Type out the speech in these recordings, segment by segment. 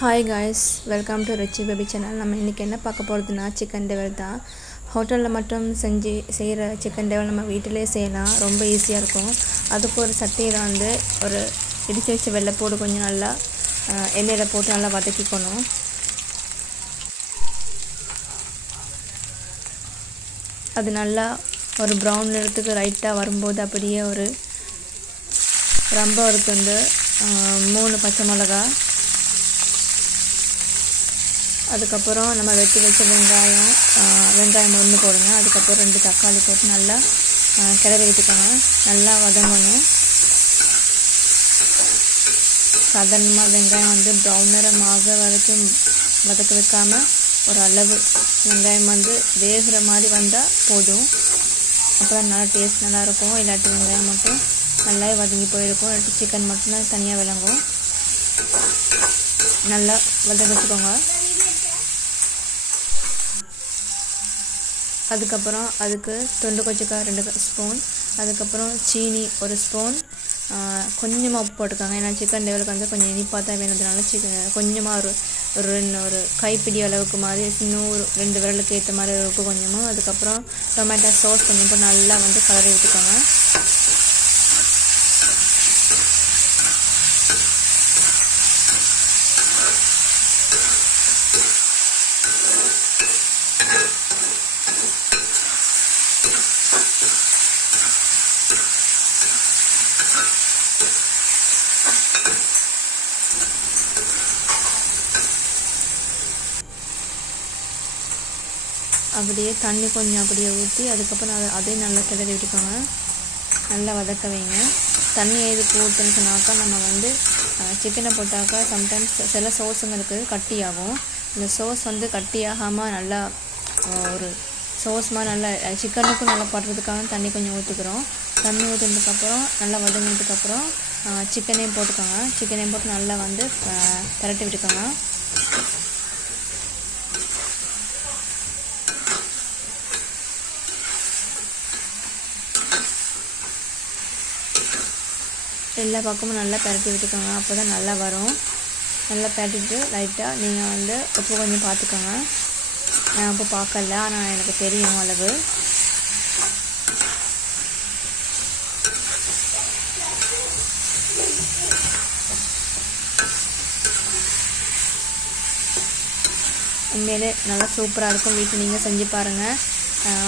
Hi guys, welcome to rich baby channel. நம்ம இன்றைக்கி என்ன பார்க்க போகிறதுனா சிக்கன் டெவல் தான். ஹோட்டலில் மட்டும் செய்கிற சிக்கன் டெவல் நம்ம வீட்டிலே செய்யலாம். ரொம்ப ஈஸியாக இருக்கும். அதுக்கு ஒரு சட்டியில் ஒரு இடித்து வச்ச வெள்ளைப்பூடு கொஞ்சம் நல்லா எண்ணெயில் போட்டு நல்லா வதக்கிக்கணும். அது நல்லா ஒரு ப்ரௌன் நிறத்துக்கு ரைட்டாக வரும்போது அப்படியே ரொம்ப இருக்கு 3 பச்சை மிளகா, அதுக்கப்புறம் நம்ம வெட்டி வச்ச வெங்காயம் ஒன்று போடுங்க. அதுக்கப்புறம் 2 தக்காளி போட்டு நல்லா கிளறி விட்டுக்கோங்க. நல்லா வதங்கணும். சாதாரணமாக வெங்காயம் ப்ரௌன் நிறமாக வரைக்கும் வதக்க வைக்காமல் ஒரு அளவு வெங்காயம் வேகிற மாதிரி வந்தால் போதும். அப்புறம் நல்லா டேஸ்ட் நல்லாயிருக்கும். இல்லாட்டி வெங்காயம் மட்டும் நல்லா வதங்கி போயிருக்கும். இல்லாட்டி சிக்கன் மட்டும்தான் தனியாக விளங்கும். நல்லா வதக்க வச்சுக்கோங்க. அதுக்கப்புறம் அதுக்கு தொண்டு கொச்சிக்காய் 2 ஸ்பூன், அதுக்கப்புறம் சீனி 1 ஸ்பூன், கொஞ்சமாக உப்பு போட்டுக்கோங்க. ஏன்னா சிக்கன் டெவலுக்கு கொஞ்சம் இனிப்பாக தான் வேணுன்றதுனால கொஞ்சமாக ஒரு கைப்பிடி அளவுக்கு மாதிரி இன்னும் 2 விரலுக்கு ஏற்ற மாதிரி உப்பு கொஞ்சமும், அதுக்கப்புறம் டொமேட்டோ சாஸ் கொஞ்சம் போட்டு நல்லா கலரி விட்டுக்கோங்க. அப்படியே தண்ணி கொஞ்சம் அப்படியே ஊற்றி அதுக்கப்புறம் அதையும் நல்லா கிளறி விட்டுக்கோங்க. நல்லா வதக்க வைங்க. தண்ணி எதுக்கு ஊற்றுன்னு சொன்னாக்கா நம்ம சிக்கனை போட்டாக்கா சம்டைம்ஸ் சில சோஸுங்களுக்கு கட்டியாகும். இந்த சோஸ் கட்டியாகாமல் நல்லா ஒரு சோஸ் மாதிரி நல்லா சிக்கனுக்கும் நல்லா படுறதுக்காக தண்ணி கொஞ்சம் ஊற்றிக்கிறோம். தண்ணி ஊற்றுனதுக்கப்புறம் நல்லா வதங்கினதுக்கப்புறம் சிக்கனையும் போட்டுக்கோங்க. சிக்கனையும் போட்டு நல்லா பரட்டி விட்டுக்கோங்க. எல்லா பக்கமும் நல்லா பரட்டி விட்டுக்கோங்க. அப்போ தான் நல்லா வரும். நல்லா பரட்டிட்டு லைட்டாக நீங்கள் உப்பு கொஞ்சம் பார்த்துக்கோங்க. நான் உப்பு பார்க்கல, ஆனால் எனக்கு தெரியும் அளவு. உண்மையிலே நல்லா சூப்பராக இருக்கும். வீட்டில் நீங்கள் செஞ்சு பாருங்கள்.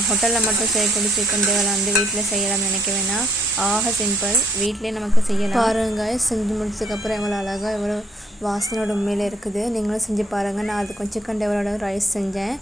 ஹோட்டலில் மட்டும் செய்யக்கூடிய சிக்கன் டெவல் வீட்டில் செய்யலாம்னு நினைக்க வேணாம். சிம்பிள், வீட்டிலே நமக்கு செய்யலாம். பாருங்கள், செஞ்சு முடிச்சதுக்கப்புறம் எவ்வளோ அழகாக எவ்வளோ வாசனையோட உண்மையிலே இருக்குது. நீங்களும் செஞ்சு பாருங்கள். நான் அதுக்கு சிக்கன் டெவலோட ரைஸ் செஞ்சேன்.